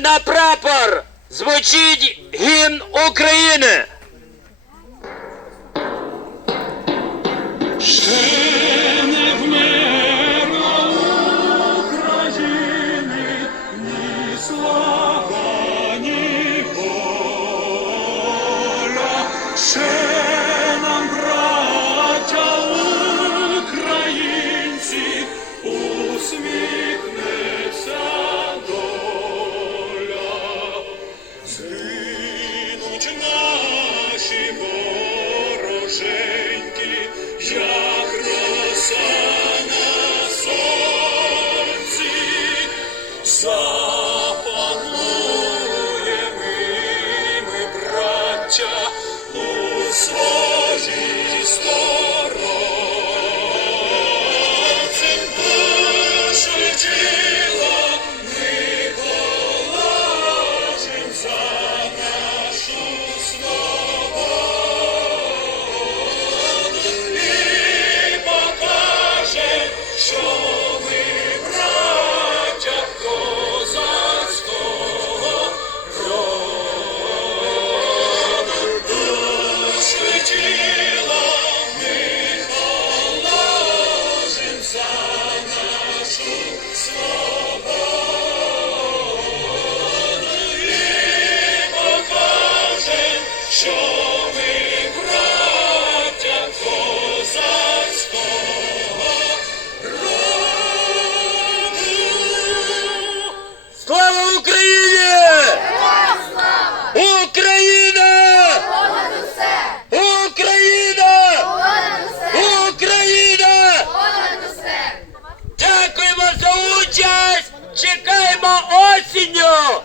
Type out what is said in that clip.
на прапор звучить гімн України. Ще Ніч наші вороженькі, як роса на сонці. Чекаємо осінню!